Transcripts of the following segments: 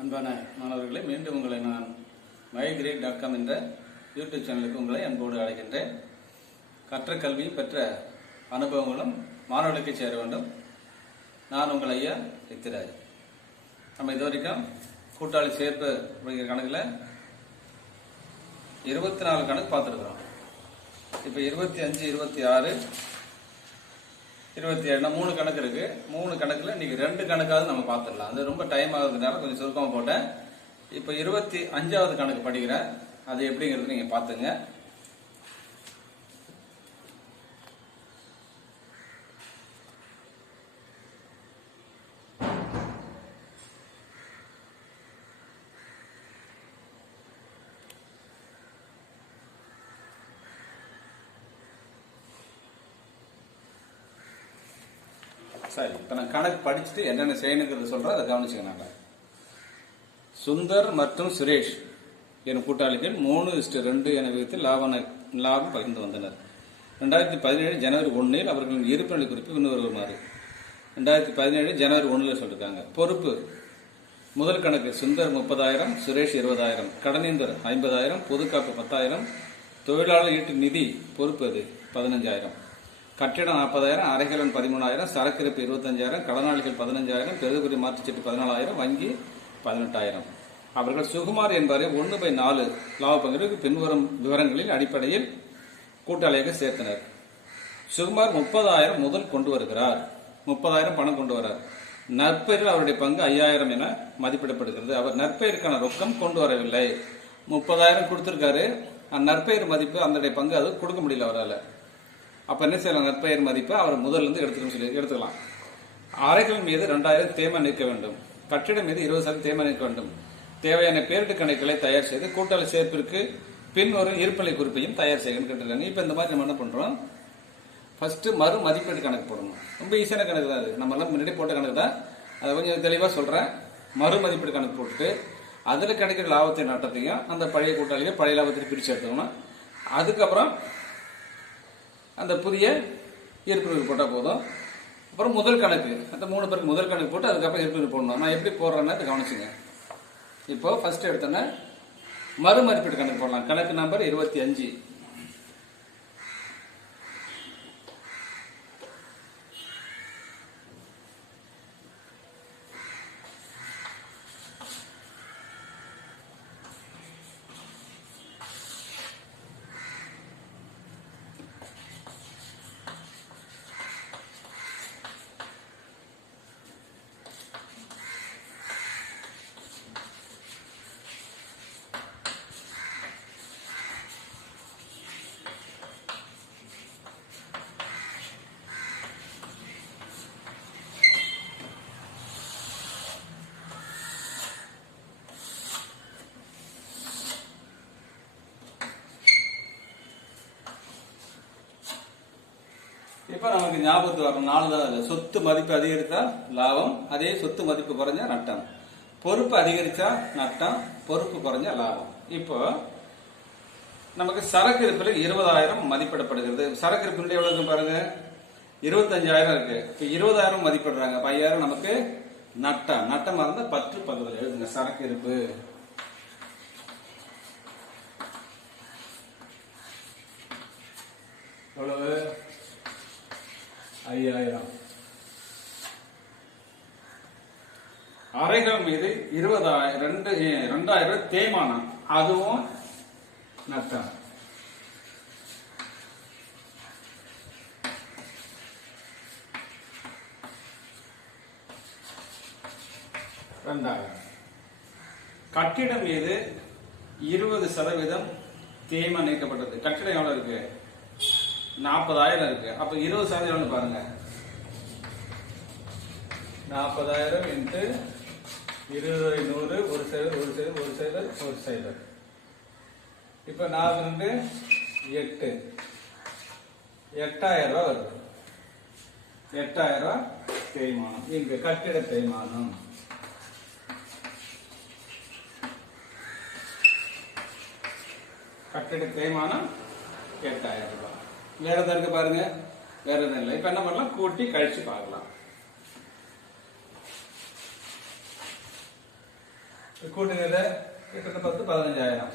அன்பான மாணவர்களை மீண்டும் உங்களை நான் mygrade.com என்ற யூடியூப் சேனலுக்கு உங்களை அன்போடு அழைக்கின்றேன். கற்ற கல்வி பெற்ற அனுபவங்களும் மாணவர்களுக்கு சேர வேண்டும். நான் உங்கள் ஐயா எத்திராஜ். நம்ம இது வரைக்கும் கூட்டாளி சேர்ப்பு அப்படிங்கிற கணக்கில் 24 கணக்கு பார்த்துருக்குறோம். இப்போ 25, 26, 27 3 கணக்கு இருக்கு. 3 கணக்குல இன்னைக்கு 2 கணக்காவது நம்ம பார்த்துடலாம். அது ரொம்ப டைம் ஆகுறதுனால கொஞ்சம் சுருக்கமாக போட்டேன். இப்போ 25வது கணக்கு படிக்கிறேன். அது எப்படிங்கிறது நீங்க பார்த்துங்க. சரி, இப்ப நான் கணக்கு படிச்சுட்டு என்னென்ன செய்யணுங்கிறத சொல்றேன், அதை கவனிச்சுக்கனாங்க. சுந்தர் மற்றும் சுரேஷ் எனும் கூட்டாளிகள் 3:2 என விகிதத்தில் லாபம் பகிர்ந்து வந்தனர். 2017 ஜனவரி 1 அவர்களின் இருப்புநிலை குறிப்பு இன்னொருமாறு 2017 ஜனவரி 1 சொல்லிருக்காங்க. பொறுப்பு முதல் கணக்கு சுந்தர் 30,000, சுரேஷ் 20,000, கடனீந்தர் 50,000, பொதுக்காப்பு 10,000, தொழிலாளர் ஈட்டு நிதி பொறுப்பு அது 15,000, கட்டிடம் 40,000, அரைக்கலன் 13,000, சரக்கிருப்பு 25,000, கடனாளிகள் 15,000, பெருகுபடி மாற்றுச்சீட்டு 14,000, வங்கி 18,000. அவர்கள் சுகுமார் என்பவரை 1/4 லாப பங்கிற்கு பின்வரும் விவரங்களின் அடிப்படையில் கூட்டாளியாக சேர்த்தனர். சுகுமார் 30,000 முதல் கொண்டு வருகிறார். 30,000 பணம் கொண்டு வரார். நற்பெயரில் அவருடைய பங்கு 5,000 என மதிப்பிடப்படுகிறது. அவர் நற்பெயருக்கான ரொக்கம் கொண்டு வரவில்லை. 30,000 கொடுத்திருக்காரு. நற்பெயர் மதிப்பு அந்த பங்கு அது கொடுக்க முடியல அவரால். அப்ப என்ன செய்யலாம்? நற்பெயர் மதிப்பு அவர் முதல்ல இருந்து எடுத்துக்கலாம். அறைகள் மீது 2,000 தேய்மானம் நீக்க வேண்டும். கட்டிடம் மீது 20% தேய்மானம் நீக்க வேண்டும். தேவையான பேரிட்டு கணக்குகளை தயார் செய்து கூட்டாளி சேர்ப்பிற்கு பின்வரும் இருப்பிலை குறிப்பையும் தயார் செய்யணும்னு கேட்டுருக்காங்க. இப்ப இந்த மாதிரி நம்ம என்ன பண்றோம்? ஃபர்ஸ்ட் மறு மதிப்பீடு கணக்கு போடணும். ரொம்ப ஈஸியான கணக்கு தான் அது. நம்ம எல்லாம் முன்னாடி போட்ட கணக்கு தான். அதை கொஞ்சம் தெளிவா சொல்றேன். மறு மதிப்பீடு கணக்கு போட்டுட்டு அதுல கிடைக்கிற லாபத்தை நட்டத்தையும் அந்த பழைய கூட்டாளியை பழைய லாபத்தை பிரிச்சு எடுத்துக்கணும். அதுக்கப்புறம் அந்த புதிய இருப்பு போட்டால் போதும். அப்புறம் முதல் கணக்கு அந்த 3 பேருக்கு முதல் கணக்கு போட்டு அதுக்கப்புறம் இருப்பு போடணும். நான் எப்படி போடுறேன்னா கவனிச்சுங்க. இப்போ ஃபர்ஸ்ட் எடுத்தோன்னே மறு மதிப்பீடு கணக்கு போடலாம். கணக்கு நம்பர் 25. இப்ப நமக்கு ஞாபகத்துக்கு வரும் 4 தான். சொத்து மதிப்பு அதிகரித்தா லாபம், அதே சொத்து மதிப்பு குறைஞ்சா நட்டம். பொறுப்பு அதிகரிச்சா நட்டம், பொறுப்பு குறைஞ்சா லாபம். இப்போ நமக்கு சரக்கு இருப்பில் 20,000 மதிப்பிடப்படுகிறது. சரக்கு இருப்பு எவ்வளவு பாருங்க, 25,000 இருக்கு. இப்ப 20,000 மதிப்பிடுறாங்க. 5,000 நமக்கு நட்டம். நட்டமா இருந்தா 10 பகுதியில் எழுதுங்க. சரக்கு இருப்பு எவ்வளவு? 5,000. அறைகள் மீது 2,000 தேய்மானம், அதுவும் நட்டம். கட்டிடம் மீது 20% தேய்மானம் நீக்கப்பட்டது. கட்டிடம் எவ்வளவு இருக்கு? 40,000 இருக்கு. அப்ப 20% பாருங்க. 40,000 இன்ட்டு 20,100 ஒரு சைடு. இப்ப 4 8 8,000 ரூபாய் வருது. 8,000 ரூபாய் தேய்மானம். இங்க கட்டிட தேய்மானம். கட்டிட தேய்மானம் 8,000 ரூபாய். வேற எதாவது இருக்கு பாருங்க. வேற எதுவும் இல்லை. இப்ப என்ன பண்ணலாம்? கூட்டி கழிச்சு பார்க்கலாம். கூட்டுகிறத 8 10 15,000.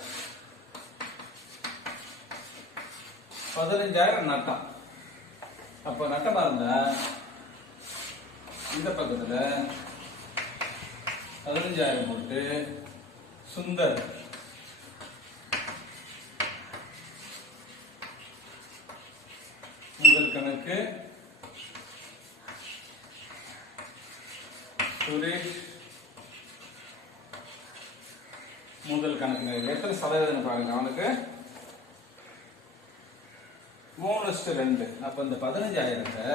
15,000 நட்டம். அப்போ நட்டமா இருந்தா இந்த பக்கத்துல 15,000 போட்டு சுந்தர் முதல் கணக்கு, சுரேஷ் முதல் கணக்கு. எத்தனை சதவீதம் பாருங்க, அவனுக்கு 3:2. அப்ப இந்த 15,000-த்தை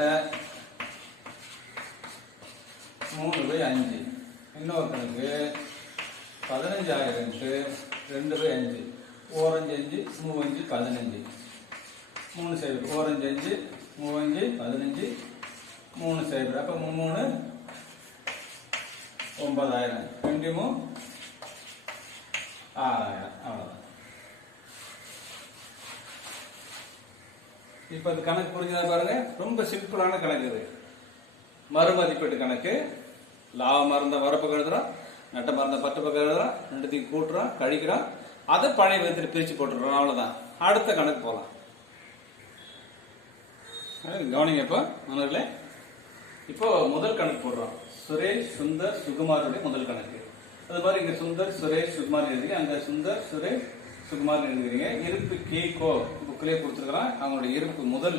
3/5. இன்னொரு கணக்கு 15,000 2/5. 4×5 3×5 15. 3 சைபர் 4×5 3×5 15. 3 சைபர் அப்ப 3 9,000. 2 6,000. அவ்வளவுதான். இப்ப இந்த கணக்கு புரிஞ்சதா பாருங்க. ரொம்ப சிம்பிளான கணக்கு இது. மறுமதிப்பீட்டு கணக்கு. லாபம் இருந்த வரப்பக்கம் எழுதுறோம், நட்டம் இருந்த 10 பக்கம் எழுதுறோம், ரெண்டுத்தையும் கூட்டுறோம், கழிக்கிறோம், அதை பழைய விதத்தில் பிரிச்சு போட்டுறோம். அவ்வளவுதான். அடுத்த கணக்கு போலாம். கவனிங்க இப்போ நண்பர்களே. இப்போ முதல் கணக்கு போடுறோம். சுரேஷ் சுந்தர் சுகுமாருடைய முதல் கணக்கு. அது மாதிரி இங்க சுந்தர் சுரேஷ் சுகுமார் எழுதுறீங்க, அங்க சுந்தர் சுரேஷ் சுகுமார் எழுதுறீங்க. இருப்பு கேகோ புக்கிலே கொடுத்துருக்கான். அவங்களுடைய இருப்பு முதல்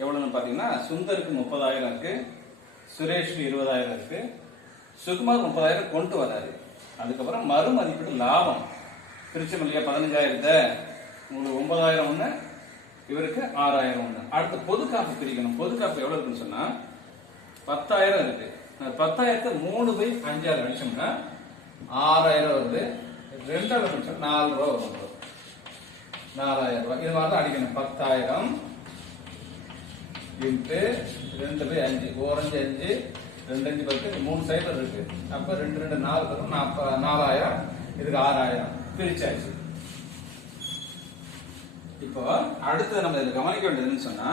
எவ்வளவுன்னு பாத்தீங்கன்னா, சுந்தருக்கு 30,000 இருக்கு, சுரேஷ்க்கு 20,000 இருக்கு, சுகுமார் 30,000 கொண்டு வராரு. அதுக்கப்புறம் மறுமதிப்பீட்டு லாபம் பிரிச்சம் இல்லையா, 15,000 உங்களுக்கு 9,000 ஒண்ணு, இவருக்கு 6,000 ஒண்ணு. அடுத்து பொது காப்பு பிரிக்கணும். பொது காப்பு எவ்வளவு இருக்குன்னு சொன்னா 10,000 இருக்கு. 10,000-த்தை 3/5 அடிச்சோம்னா 6,000 வருது. 2 அடிச்சா 4 ரூபா வரும். 4,000 ரூபாய். இது மாதிரி தான் அடிக்கணும். 10,000 இன்ட்டு 2/5. 4×5 2×5 10. 3 சைபர் இருக்கு. அப்ப 2 2 4 வரும். 4,000. இதுக்கு 6,000 பிரிச்சாச்சு. இப்போ அடுத்து நம்ம இதில் கவனிக்க வேண்டியதுன்னு சொன்னா,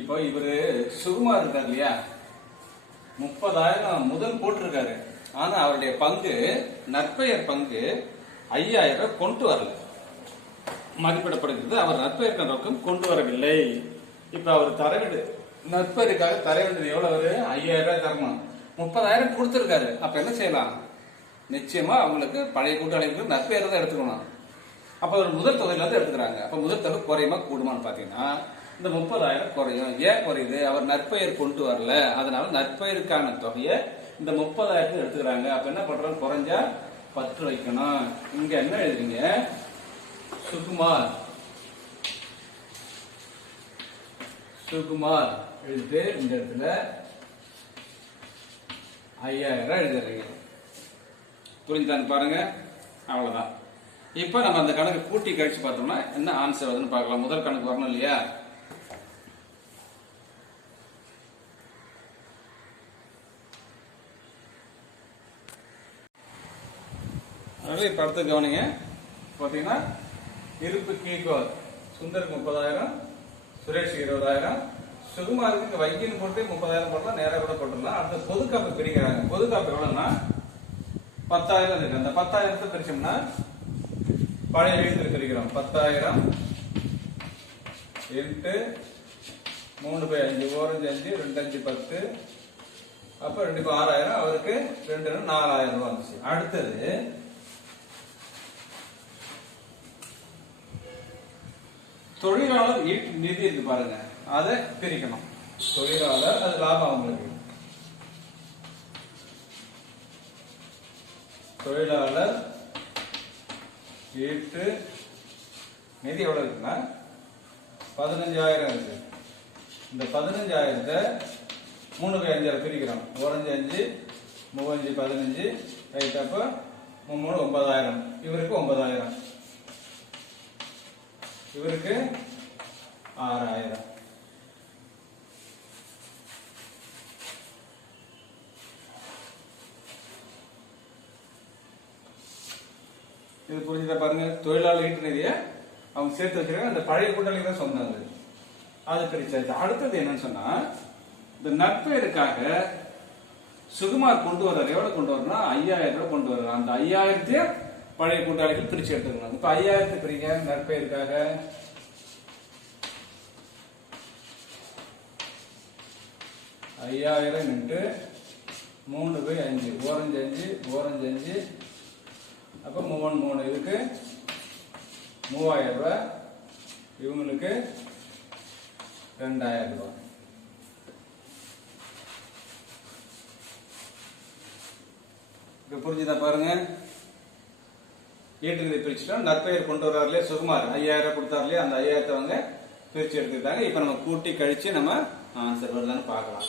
இப்போ இவரு சுகுமார் இருக்காரு இல்லையா, 30,000 முதல் போட்டிருக்காரு. ஆனா அவருடைய பங்கு, நற்பெயர் பங்கு 5,000 கொண்டு வரல, மதிப்பிடப்படுகிறது. அவர் நற்பெயர் ரொக்கம் கொண்டு வரவில்லை. இப்ப அவர் தர வேண்டியது, நற்பெயருக்காக தர வேண்டியது எவ்வளவு? 5,000 தரணும். 30,000 கொடுத்திருக்காரு. அப்ப என்ன செய்யலாம்? நிச்சயமா அவங்களுக்கு பழைய கூட்டாளிகளுக்கு நற்பெயர் தான் எடுத்துக்கணும். அப்ப ஒரு முதல் தொகையில இருந்து எடுத்துக்கிறாங்க. அப்ப முதல் தொகை குறையுமா கூடுமான்னு பாத்தீங்கன்னா, இந்த 30,000 குறையும். ஏன் குறையுது? அவர் நற்பெயர் கொண்டு வரல. அதனால நற்பெயருக்கான தொகையை இந்த 30,000 எடுத்துக்கிறாங்க. அப்ப என்ன பண்றோம்? குறைஞ்சா 10 வைக்கணும். இங்க என்ன எழுதுறீங்க? சுகுமார் சுகுமார் எழுதிட்டு இந்த இடத்துல 5,000 எழுதுறீங்க. புரிஞ்சுதான்னு பாருங்க. அவ்வளவுதான். இப்ப நம்ம அந்த கணக்கு கூட்டி கழிச்சு பார்த்தோம்னா என்ன ஆன்சர் வருதுன்னு பார்க்கலாம். முதல் கணக்கு வரணும் இல்லையா? இப்ப அடுத்து கவனிங்க. பாத்தீங்கன்னா இருப்பு கீகோ சுந்தருக்கு 30,000, சுரேஷ் 20,000, சுகுமாருக்கு வைக்கின்னு போட்டு 30,000 போடலாம், நேரம் கூட போட்டுடலாம். அடுத்த பொது காப்பு பிரிக்கிறாங்க. பொது காப்பு எவ்வளவுன்னா 10,000 இருக்கு. அந்த 10,000 பிரிச்சோம்னா பழைய விகிதத்தில் பிரிக்கிறோம். 10,000 இன்ட்டு 3/5. 4×5 2×5 10. அப்ப 2 6,000. அவருக்கு 2 4,000 ரூபாய் வந்துச்சு. அடுத்தது தொழிலாளர் நிதி இருக்கு பாருங்க, அதை பிரிக்கணும். தொழிலாளர் அது லாபம் அவங்களுக்கு. தொழிலாளர் ஈட்டு நிதி எவ்வளவு இருக்குன்னா 15,000 இருக்கு. இந்த 15,000-த்தை 3/5 பிரிக்கிறோம். 4×5 3×5 15. ரைட். அப்ப 3 9,000. இவருக்கு 9,000, இவருக்கு 6,000. இது புரிஞ்சுதா பாருங்க. தொழிலாளர் ஈட்டு நிதியை அவங்க சேர்த்து வச்சிருக்காங்க. அந்த பழைய கூட்டாளி தான் சொன்னாங்க, அது பிரிச்சாச்சு. அடுத்தது என்னன்னு சொன்னா, இந்த நற்பெயருக்காக சுகுமார் கொண்டு வர்றாரு. எவ்வளவு கொண்டு வரனா 5000 ரூபாய் கொண்டு வர்றாரு. அந்த 5000 பழைய கூட்டாளிகள் பிரிச்சு எடுத்துக்கணும். இப்ப 5000 பிரிங்க நற்பெயருக்காக. 5000 இன்ட்டு 3/5 ஓரஞ்சு 5 ஓரஞ்சு 5 அப்ப 3 இதுக்கு 3000 ரூபாய், இவங்களுக்கு 2000 ரூபாய். புரிஞ்சுதா பாருங்க. ஏற்றுகளை பிரிச்சுட்டோம். நற்பெயர் கொண்டு வர்றாருலே சுகுமார் 5000 கொடுத்தாருலே அந்த 5000 அவங்க பிரிச்சு எடுத்துக்கிட்டாங்க. இப்ப நம்ம கூட்டி கழிச்சு நம்ம ஆன்சர் வருதான்னு பார்க்கலாம்.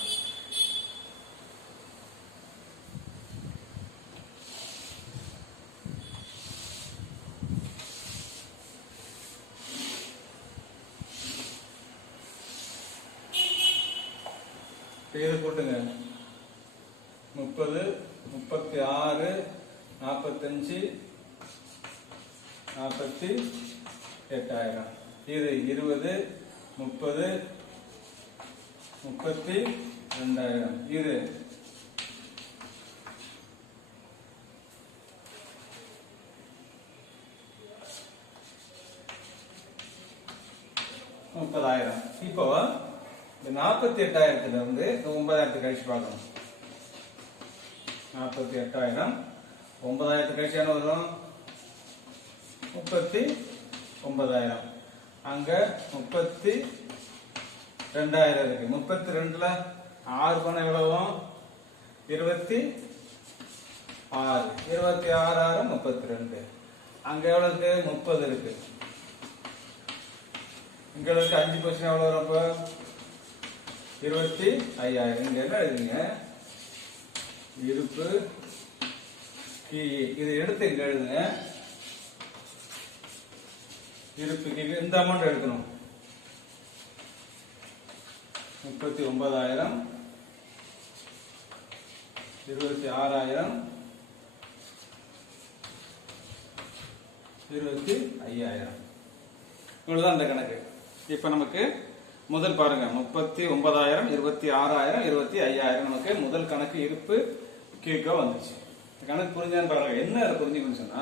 இது போட்டுங்க 30 36 45 48,000. இது 20 30 32,000. இது 30,000. இப்போ 48,000 இருந்து 9,000 கழிச்சு பார்க்கணும். 48,000 9,000 கழிச்சு என்ன வரும்? 39,000. அங்க 32,000 இருக்கு. 32ல 6 பண்ண எவ்வளவு? 26. 26 32. அங்க எவ்வளவு இருக்கு? 30 இருக்கு. இங்க 5% எவ்வளவு வரும்? அப்ப 25,000. இங்க என்ன எழுதுங்க? இருப்பு இது எடுத்து இங்க எழுதுங்க. இருப்பு இந்த அமௌண்ட் எடுக்கணும். 39,000 26,000 25,000. இவ்வளவுதான் இந்த கணக்கு. இப்ப நமக்கு முதல் பாருங்க 39,000 26,000 25,000 நமக்கு முதல் கணக்கு இருப்பு கீழ்க வந்துச்சு. கணக்கு புரிஞ்சான்னு பாருங்க. என்ன புரிஞ்சுக்கணும்னு சொன்னா,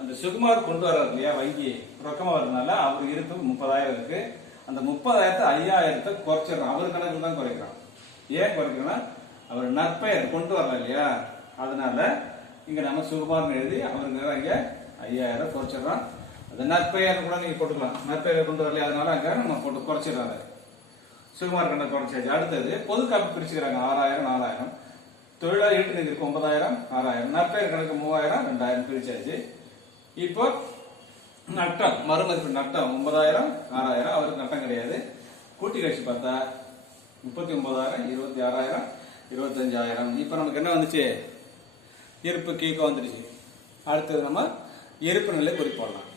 அந்த சுகுமார் கொண்டு வர்றாரு இல்லையா வங்கி ரொக்கமா வர்றதுனால அவர் இருப்பு 30,000 இருக்கு. அந்த 30,000 5000 குறைச்சிடறான். அவர் கணக்கு தான் குறைக்கிறான். ஏன் குறைக்கிறோம்னா அவர் நற்பெயர் கொண்டு வரல இல்லையா, அதனால இங்க நம்ம சுகுமார்னு எழுதி அவருக்கு இங்க 5000 குறைச்சிடறான். அந்த நற்பெயர் கூட நீங்க போட்டுக்கலாம். நற்பெயர் கொண்டு வரலையா, அதனால அங்க நம்ம போட்டு குறைச்சிடறாரு. சுகுமார் கணக்கு குறைச்சாச்சு. அடுத்தது பொது காப்பு பிரிச்சுக்கிறாங்க. 6,000 4,000. தொழிலாளர் ஈட்டு நிதி 9,000 6,000. நற்பெயர் கணக்கு 3,000 2,000 பிரிச்சாச்சு. இப்போ நட்டம் மறுமதிப்பு நட்டம் 9,000 6,000. அவருக்கு நட்டம் கிடையாது. கூட்டி கழிச்சு பார்த்தா 39,000 26,000 25,000. இப்ப நமக்கு என்ன வந்துச்சு? இருப்பு கீழே வந்துடுச்சு. அடுத்தது நம்ம இருப்பு நிலை குறிப்பிடலாம்.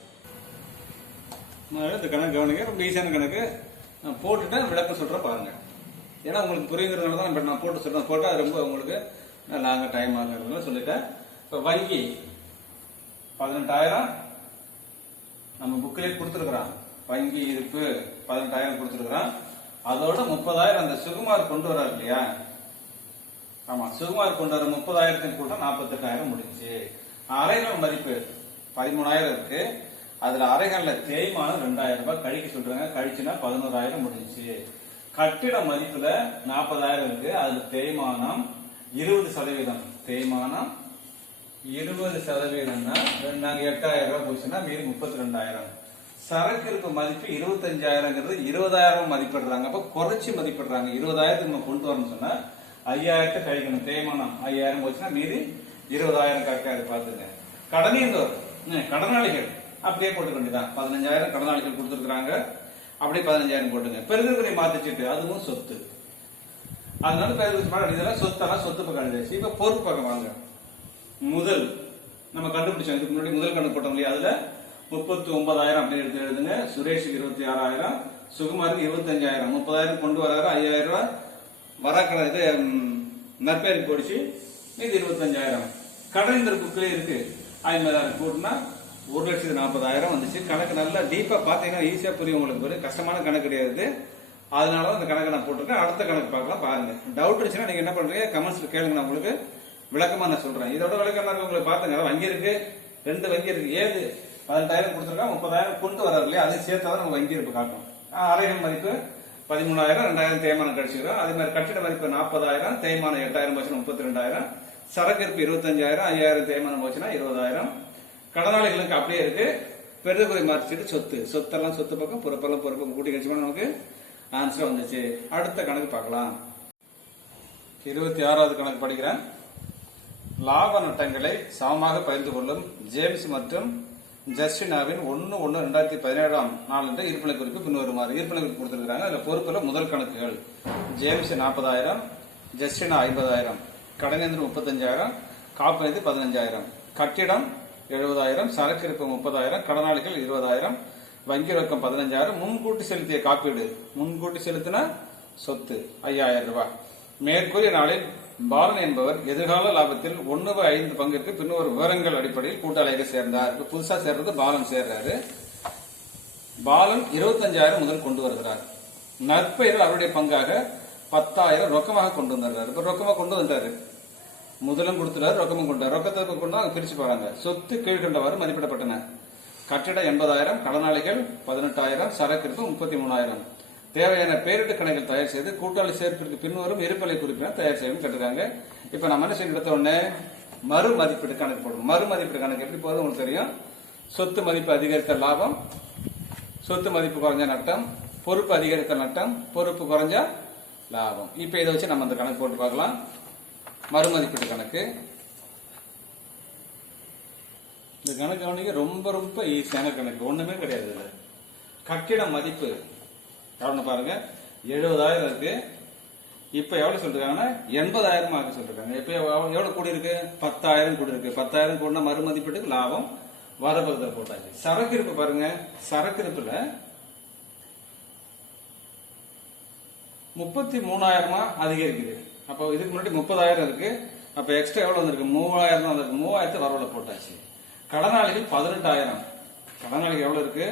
இந்த கணக்கு கவனிக்க. ரொம்ப ஈஸியான கணக்கு. நான் போட்டுட்டேன், விளக்கம் சொல்றேன் பாருங்க. ஏன்னா உங்களுக்கு புரியுங்கிறதுனால தான் நான் போட்டு சொல்றேன். போட்டா ரொம்ப உங்களுக்கு லாங்க டைம் ஆகுறதுனால சொல்லிட்டேன். இப்ப வங்கி 18,000 நம்ம புக்கிலே கொடுத்துருக்குறான். வங்கி இருப்பு 18,000 கொடுத்துருக்குறான். அதோட 30,000 அந்த சுகுமார் கொண்டு வர்றாரு இல்லையா, ஆமா சுகுமார் கொண்டு வர 30,000 கூட 48,000 முடிஞ்சு. அரைகள் மதிப்பு 13,000 இருக்கு. அதுல அரைகள்ல தேய்மானம் 2,000 ரூபாய் கழிக்க சொல்றாங்க. கழிச்சுனா 11,000 முடிஞ்சு. கட்டிட மதிப்புல 40,000 இருக்கு. அதுல தேய்மானம் 20%. தேய்மானம் 20%னா நாங்க 8,000 ரூபாய் போச்சுன்னா மீறி 32,000. சரக்கு இருப்பு மதிப்பு 25,000 20,000 மதிப்பிடுறாங்க. அப்ப குறைச்சி மதிப்பிடுறாங்க. 20,000 நம்ம கொண்டு வரணும்னு சொன்னா 5,000 கழிக்கணும். தேய்மானம் 5,000 போச்சுன்னா மீறி 20,000 கரெக்டா பாத்துங்க. கடனீந்தோர் கடனாளிகள் அப்படியே போட்டுக்க வேண்டியதான். 15,000 கடனாளிகள் கொடுத்துருக்காங்க. அப்படியே 15,000 போட்டுங்க. பெருங்குறை மாத்திச்சுட்டு அதுவும் சொத்து. அதனால இதெல்லாம் சொத்தெல்லாம் சொத்து பக்கம் எழுதிச்சு. இப்ப பொறுப்பு பக்கம் வாங்க. முதல் நம்ம கண்டுபிடிச்சோம். இதுக்கு முன்னாடி முதல் கணக்கு போட்டோம் இல்லையா, அதுல 39,000 அப்படி எடுத்து எழுதுங்க. சுரேஷுக்கு 26,000, சுகுமாருக்கு 25,000. 30,000 கொண்டு வராரு. 5,000 ரூபாய் வராக்கடை இது நற்பெயருக்கு போடிச்சு. இது 25,000. கடனிந்தர் புக்கிலே இருக்கு. 50,000 கூட்டினா 1,40,000 வந்துச்சு. கணக்கு நல்லா டீப்பா பாத்தீங்கன்னா ஈஸியா புரியும் உங்களுக்கு. ஒரு கஷ்டமான கணக்கு கிடையாது. அதனால அந்த கணக்கை நான் போட்டிருக்கேன். அடுத்த கணக்கு பார்க்கலாம், பாருங்க. டவுட் இருந்துச்சுன்னா நீங்க என்ன பண்றீங்க, கமெண்ட்ஸ்ல கேளுங்க, நான் உங்களுக்கு விளக்கமா நான் சொல்றேன். இதோட விளக்கமா இருக்கு உங்களுக்கு. பாத்துங்க, வங்கி இருக்கு, 2 வங்கி இருக்கு. ஏது 18,000 கொடுத்துருக்கா, 30,000 கொண்டு வராது இல்லையா, அது சேர்த்தாதான் நம்ம வங்கி இருப்பு காட்டும். அறைகள் மதிப்பு 13,000, 2,000 தேய்மானம் கழிச்சுக்கிறோம். அதே மாதிரி கட்டிட மதிப்பு 40,000, தேய்மானம் 8,000 போச்சுன்னா 32,000, சரக்கு இருப்பு 25,000, 5,000 தேய்மானம் போச்சுன்னா 20,000. கடனாளிகளுக்கு அப்படியே இருக்கு. பெருகுறை மாற்றிட்டு சொத்தெல்லாம் சொத்து பக்கம், பொறுப்பெல்லாம் பொறுப்பு கூட்டி கழிச்சோம்னா நமக்கு ஆன்சர் வந்துச்சு. அடுத்த கணக்கு பார்க்கலாம். 26வது கணக்கு படிக்கிறேன். லாப நட்டங்களை சமமாக பகிர்ந்து கொள்ளும் ஜேம்ஸ் மற்றும் ஜஸ்டினாவின் 1/1/2017 நாளன்று இருப்பினை குறிப்பு பின்வருமாறு. இருப்பினை குறிப்பு கொடுத்திருக்காங்க. அதுல பொறுப்புல முதல் கணக்குகள். ஜேம்ஸ் 40,000, ஜஸ்டினா 50,000, கடனேந்திரன் 35,000, காப்புநிதி 15,000, கட்டிடம் 70,000, சரக்கு இருப்பு 30,000, கடனாளிகள் 20,000, வங்கி ரொக்கம் 15,000, முன்கூட்டி செலுத்திய காப்பீடு, முன்கூட்டி செலுத்தின சொத்து 5,000 ரூபாய். மேற்கூறிய நாளில் பாலன் என்பவர் எதிர்கால லாபத்தில் 1/5 பங்கிற்கு பின்வரும் விவரங்கள் அடிப்படையில் கூட்டாளியாக சேர்ந்தார். புதுசா சேர்றது பாலன் சேர்றாரு. பாலன் 25,000 முதல் கொண்டு வருகிறார். நற்பெயரில் அவருடைய பங்காக 10,000 ரொக்கமாக கொண்டு வந்துடுறாரு. இப்ப ரொக்கமா கொண்டு வந்தாரு, முதலும் கொடுத்துட்டாரு, ரொக்கமும் கொண்டாரு. ரொக்கத்தை கொண்டு அவங்க பிரிச்சு போறாங்க. சொத்து கீழ்கண்டவாறு மதிப்பிடப்பட்டன. கட்டிடம் 80,000, கடனாளிகள் 18,000, சரக்கு இருப்பு 33,000. தேவையான பேரிட்டு கணக்கில் தயார் செய்து கூட்டாளி சேர்ப்பிற்கு பின்வரும் இருப்பலை குறிப்பினர் தயார் செய்யணும் கேட்டிருக்காங்க. இப்ப நம்ம என்ன செய்ய எடுத்த உடனே மறு மதிப்பீடு கணக்கு போடணும். மறு மதிப்பீடு கணக்கு எப்படி போதும் உங்களுக்கு தெரியும். சொத்து மதிப்பு அதிகரித்த லாபம், சொத்து மதிப்பு குறைஞ்ச நட்டம், பொறுப்பு அதிகரித்த நட்டம், பொறுப்பு குறைஞ்ச லாபம். இப்ப இதை வச்சு நம்ம அந்த கணக்கு போட்டு பார்க்கலாம். மறு மதிப்பீடு கணக்கு. இந்த கணக்கு கவனிக்க ரொம்ப ரொம்ப ஈஸியான கணக்கு, ஒண்ணுமே கிடையாது. கட்டிட மதிப்பு எவ்வளவு பாருங்க, 70,000 இருக்கு. இப்ப எவ்வளவு சொல்றாங்கன்னா 80,000 சொல்றாங்க. இப்ப எவ்வளவு கூடி இருக்கு, 10,000 கூடி இருக்கு. 10,000 கூடினா மறு மதிப்பீட்டுக்கு லாபம் வரபகுதியில் போட்டாச்சு. சரக்கு இருப்பு பாருங்க, சரக்கு இருப்புல 33,000 அதிகரிக்குது. அப்போ இதுக்கு முன்னாடி 30,000 இருக்கு. அப்ப எக்ஸ்ட்ரா எவ்வளவு வந்திருக்கு, 3,000 வந்திருக்கு. 3,000 வரவுல போட்டாச்சு. கடனாளிகள் 18,000. கடனாளிகள் எவ்வளவு இருக்கு,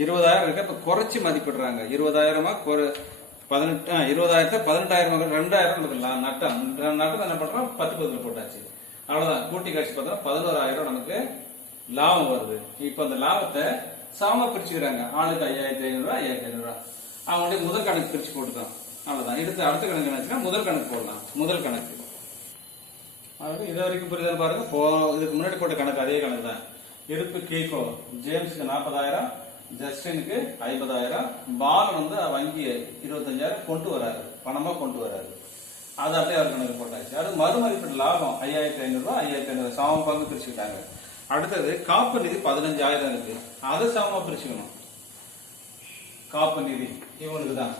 20,000 இருக்கு. அப்ப குறைச்சி மதிப்பிடுறாங்க. 20,000 20,000 18,000 2,000 நட்டம். நட்டம் என்ன பண்றோம், 10 போட்டாச்சு. அவ்வளவுதான். கூட்டி கழிச்சு பார்த்தா 11,000 நமக்கு லாபம் வருது. இப்ப அந்த லாபத்தை சமமா பிரிச்சுக்கிறாங்க. ஆளுக்கு 5,500 5,500. அவங்களுடைய முதல் கணக்கு பிரிச்சு போட்டுதான். அவ்வளவுதான். அடுத்த கணக்கு என்னாச்சுன்னா முதல் கணக்கு போடலாம். முதல் கணக்கு அதாவது இது வரைக்கும் புரியுதா பாருங்க. இதுக்கு முன்னாடி போட்ட கணக்கு அதே கணக்கு தான். இருப்பு கீகோ ஜேம்ஸுக்கு 40,000, ஜஸ்டினுக்கு 50,000, பாலன் வங்கி 25,000 கொண்டு வராரு, பணமா கொண்டு வராரு. அது அப்படியே அவர் கணக்கு போட்டாச்சு. அது மறுமதிப்பீட்டு லாபம் 5,500 5,500 சம பங்கு பிரிச்சுக்கிட்டாங்க. அடுத்தது காப்பு நிதி 15,000 இருக்கு. அதை சமமா பிரிச்சுக்கணும். காப்பு நிதி இவனுக்கு தான்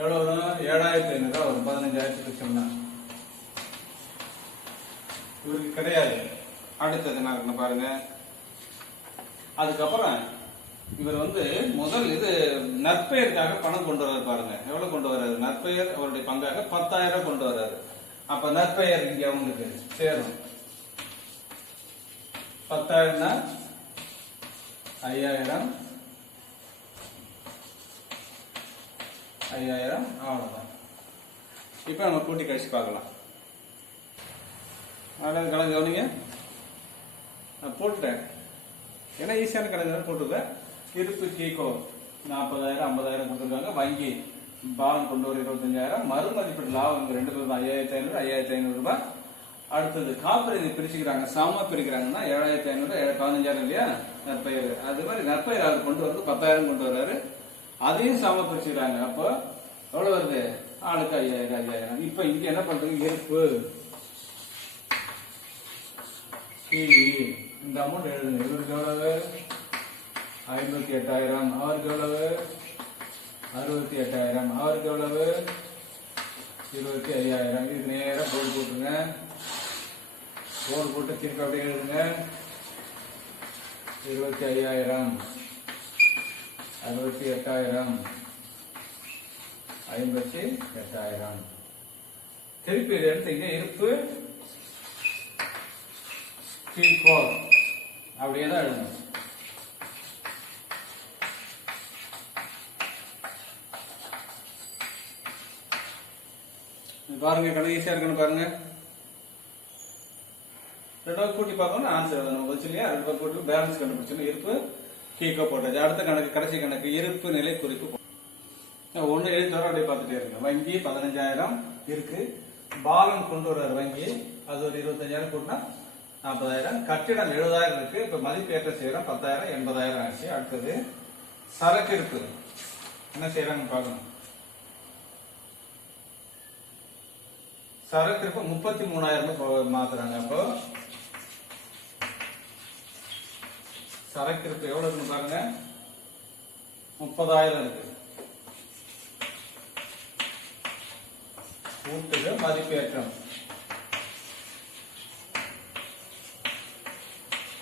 எவ்வளவு வரும், 7,500 வரும். 15,000 பிரிச்சோம்னா இவருக்கு கிடையாது. அடுத்தது என்ன பாருங்க. அதுக்கப்புறம் இவர் முதல் இது நற்பெயருக்காக பணம் கொண்டு வர்றாரு பாருங்க. எவ்வளவு கொண்டு வர்றாரு, நற்பெயர் அவருடைய பங்காக 10,000 கொண்டு வர்றாரு. அப்ப நற்பெயர் இங்க அவங்களுக்கு சேரும். 10,000 5,000 அவ்வளவுதான். இப்ப நம்ம கூட்டி கழிச்சு பார்க்கலாம். கணக்கு கவனிங்க, நான் போட்டுட்டேன். ஏன்னா ஈஸியான கணக்கு போட்டுருக்கேன். இருப்பு கீகோ 40,000 50,000 கொடுத்துருக்காங்க. வங்கி பாலன் கொண்டு வர 25,000. மறுமதிப்பீடு லாபம் 2 பேரும் 5,500 5,500 ரூபாய். அடுத்தது காப்புரிமை பிரிச்சுக்கிறாங்க. சமமா பிரிக்கிறாங்கன்னா 7,500 15,000 இல்லையா நற்பெயர். அது மாதிரி நற்பெயர் அவர் கொண்டு வருது 10,000 கொண்டு வர்றாரு. அதையும் சமமா பிரிச்சுக்கிறாங்க. அப்போ எவ்வளவு வருது, ஆளுக்கு 5,000. இப்ப இங்க என்ன பண்றீங்க, இருப்பு இந்த அமௌண்ட் எழுதுங்க. இவருக்கு எவ்வளவு, 58,000. அவருக்கு எவ்வளவு, 68,000. அவருக்கு எவ்வளவு, 25,000. இதுக்கு நேரம் கோடு போட்டுருங்க. கோடு போட்டு திருப்பி அப்படியே எழுதுங்க. 25,000 68,000 58,000. திருப்பி இதை எடுத்தீங்க. இருப்பு கீகோ அப்படியே தான் எழுதணும். பாருங்க கணக்கு ஈஸியா இருக்குன்னு பாருங்க. ரெண்டாவது கூட்டி பார்க்கணும் ஆன்சர் எழுதணும் வச்சு இல்லையா. ரெண்டு பக்கம் கூட்டி பேலன்ஸ் கண்டுபிடிச்சணும். இருப்பு கீக்கோ போட்டாச்சு. அடுத்த கணக்கு கடைசி கணக்கு இருப்பு நிலை குறிப்பு. ஒன்னு எழுதி தர அப்படியே பார்த்துட்டே இருங்க. வங்கி 15,000 இருக்கு. பாலன் கொண்டு வர்றாரு வங்கி, அது ஒரு 25,000 கூட்டினா 40,000. கட்டிடம் 70,000 இருக்கு. இப்ப மதிப்பேற்ற செய்யறோம் 10,000 80,000 ஆச்சு. அடுத்தது சரக்கு இருப்பு என்ன செய்யறாங்க பார்க்கணும். சரக்கு இருப்பு 33,000 மாத்துறாங்க. அப்போ சரக்கு இருப்பு எவ்வளவு இருக்குன்னு பாருங்க. 30,000 இருக்கு. கூட்டுக மதிப்பேற்றம்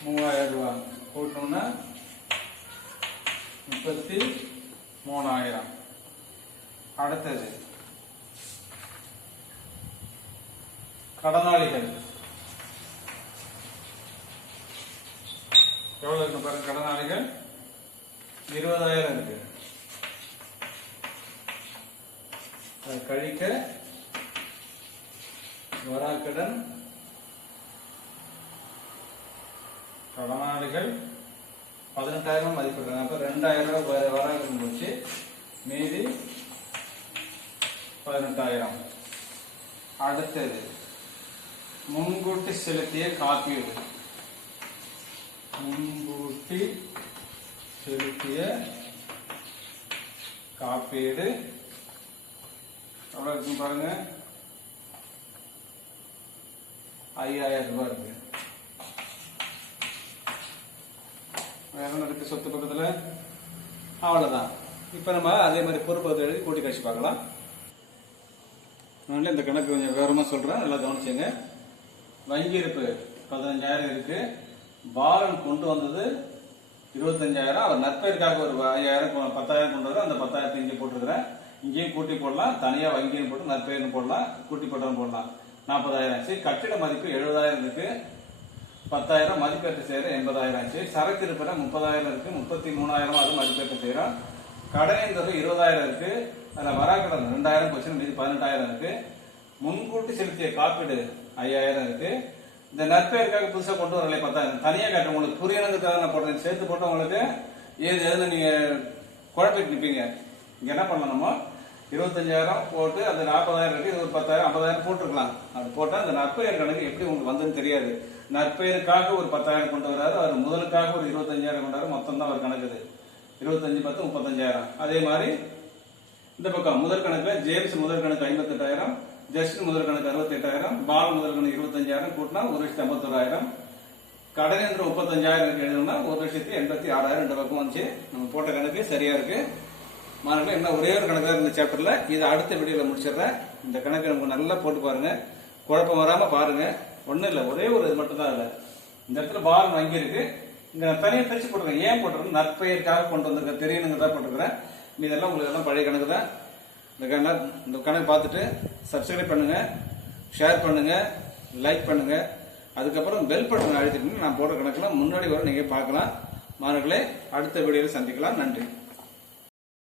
3,000 ரூபாய் கூட்டணும்னா 33,000. அடுத்தது கடனாளிகள் எவ்வளவு இருக்கு பாருங்க. கடனாளிகள் 20,000 இருக்கு. அது கழிக்க வராக்கடன் கடனாளிகள் 18,000 மதிப்பிடுறாங்க. அப்ப 2,000 ரூபாய் வராக்கடன் போச்சு. மீதி 18,000. அடுத்தது முன்கூட்டி செலுத்திய காப்பீடு. முன்கூட்டி செலுத்திய காப்பீடு எவ்வளவு இருக்கு பாருங்க. 5,000 ரூபாய் இருக்கு. வேற என்ன இருக்கு சொத்து பக்கத்துல? அவ்வளவுதான். இப்ப நம்ம அதே மாதிரி பொறுப்பு எழுதி கூட்டி கழிச்சு பார்க்கலாம். இந்த கணக்கு கொஞ்சம் விவரமா சொல்றேன், நல்லா கவனிச்சுங்க. வங்கி இருப்பு 15,000 இருக்கு. பாலன் கொண்டு வந்தது 25,000. அவர் நற்பெயருக்காக ஒரு 5,000 10,000 கொண்டு வர அந்த 10,000 இங்கே போட்டுருக்கிறேன். இங்கேயும் கூட்டி போடலாம், தனியா வங்கியும் போட்டு நற்பெயர்னு போடலாம், கூட்டி போட்டாலும் போடலாம். 40,000 ஆச்சு. கட்டிட மதிப்பு 70,000 இருக்கு. 10,000 மதிப்பேற்ற செய்யற 80,000 ஆச்சு. சரக்கு இருப்பிட 30,000 இருக்கு. 33,000 அது மதிப்பேற்ற செய்யறோம். கடன் தொகை 20,000 இருக்கு. அதுல வராக்கடன் 2,000 போச்சு. மீதி 18,000 இருக்கு. முன்கூட்டி செலுத்திய காப்பீடு 5,000 இருக்கு. இந்த நற்பெயருக்காக புதுசா கொண்டு வரல 10,000 தனியா காட்டுறேன். உங்களுக்கு புரியணுங்கிறதுக்காக நான் போடுறேன். சேர்த்து போட்டு உங்களுக்கு எதுல நீங்க குழப்பிட்டு நிப்பீங்க. இங்க என்ன பண்ணணுமோ 25,000 போட்டு அந்த 40,000 இருக்கு. இது ஒரு 10,000 50,000 போட்டுருக்கலாம். அது போட்டா அந்த நற்பெயர் கணக்கு எப்படி உங்களுக்கு வந்ததுன்னு தெரியாது. நற்பெயருக்காக ஒரு 10,000 கொண்டு வராரு. அவர் முதலுக்காக ஒரு 25,000 கொண்டு வராரு. மொத்தம் தான் அவர் கணக்குது 25 10 35,000. அதே மாதிரி இந்த பக்கம் முதல் கணக்குல ஜேம்ஸ் முதல் கணக்கு 58,000, ஜஸ்ட் முதல் கணக்கு 68,000, பால் முதல் கணக்கு 25,000 கூட்டினா 1,51,000. கடன் என்று 35,000 எழுதணும்னா 1,86,000 ரெண்டு பக்கம் வந்துச்சு. நம்ம போட்ட கணக்கு சரியா இருக்கு. மாணவர்கள் என்ன ஒரே ஒரு கணக்கு இந்த சாப்டர்ல, இதை அடுத்த வீடியோல முடிச்சிடுறேன். இந்த கணக்கு நமக்கு நல்லா போட்டு பாருங்க, குழப்பம் வராம பாருங்க. ஒன்னும் இல்ல, ஒரே ஒரு இது மட்டும் தான் இல்ல. இந்த இடத்துல பால் வங்கி இருக்கு. இங்க தனியாக பிரிச்சு போட்டுருக்கேன். ஏன் போட்டுருக்கேன்? நற்பெயருக்காக கொண்டு வந்திருக்க தெரியணுங்கிறதா போட்டுருக்கிறேன். இதெல்லாம் உங்களுக்கு எல்லாம் பழைய கணக்கு தான். இந்த கணக்கு பார்த்துட்டு சப்ஸ்கிரைப் பண்ணுங்க, ஷேர் பண்ணுங்க, லைக் பண்ணுங்க. அதுக்கப்புறம் பெல் பட்டன் அழுத்திட்டு நான் போடுற கணக்கெல்லாம் முன்னாடி வர நீங்க பார்க்கலாம். மாணவர்களே, அடுத்த வீடியோவில் சந்திக்கலாம். நன்றி.